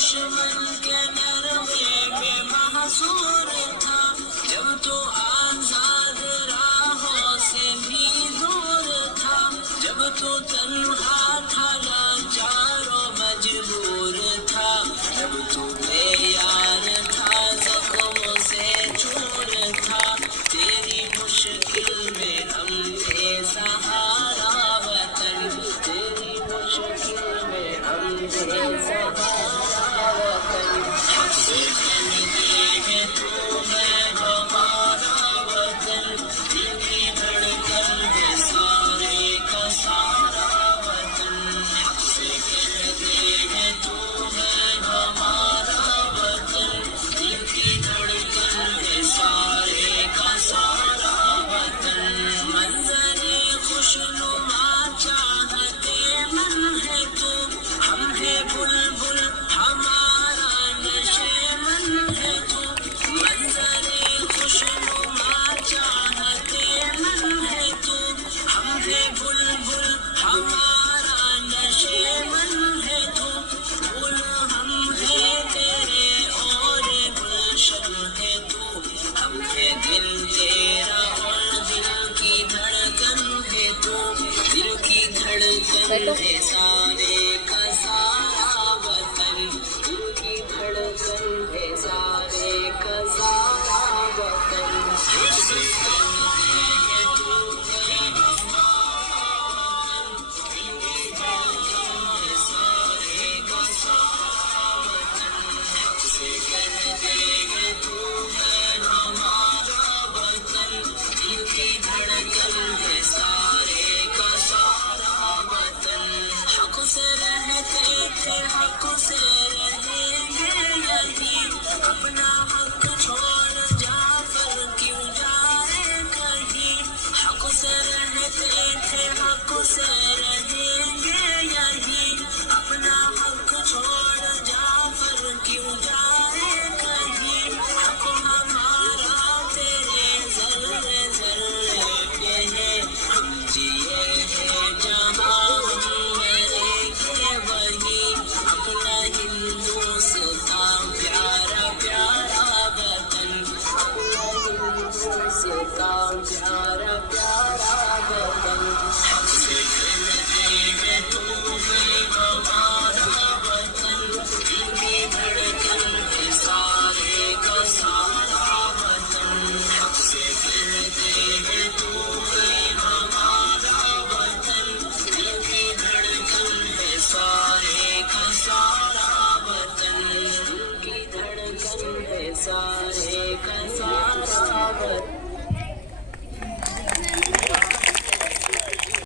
दुश्मन के नरमे में महसूर था, जब तो आजाद राहों से भी दूर था, जब तो तन्हा था लाचारों मजबूर था, जब तो बेयार था जख्मों से चूर था, तेरी मुश्किल में हम थे सहारा वतन, तेरी मुश्किल में हम थे सहारा वतन। हमसे कहते हैं तू मैं हमारा वतन, दिल की धड़कन है सारे का सारा वतन। हमसे कहते हैं तू मैं हमारा वतन, दिल की धड़कन है सारे का सारा वतन। मंजरे खुशनुमा चाहते मन है तू, हम है बुलबुल हमारा नशे मन है तू। मंजरे खुशनुमा चाहते मन है तू, हम है बुलबुल हमारा नशे मन है तू। फूल हम है तेरे और गुलशन है तू, हम है दिल तेरा और दिल की धड़कन है तू, दिल की धड़कन है सारे का सारा वतन, दिल की धड़कन है सारे का सारा वतन। हमसे कहते हैं तू है हमारा वतन, दिल की धड़कन है सारे का सारा वतन। हमसे कहते हैं तू है हमारा वतन, दिल की धड़कन है सारे का सारा वतन। हक से रहते थे हक से रहेंगे यही, अपना हक छोड़ जाकर क्यों जाए कहीं। हक से रहते थे हक से रहेंगे